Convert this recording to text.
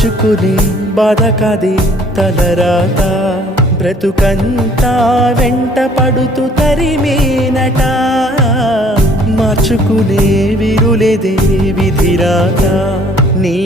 మార్చుకునే బాధ కాదే తలరాత బ్రతుకంతా వెంట పడుతూ తరిమేనట మార్చుకునే విరులేదే విధిరాత నీ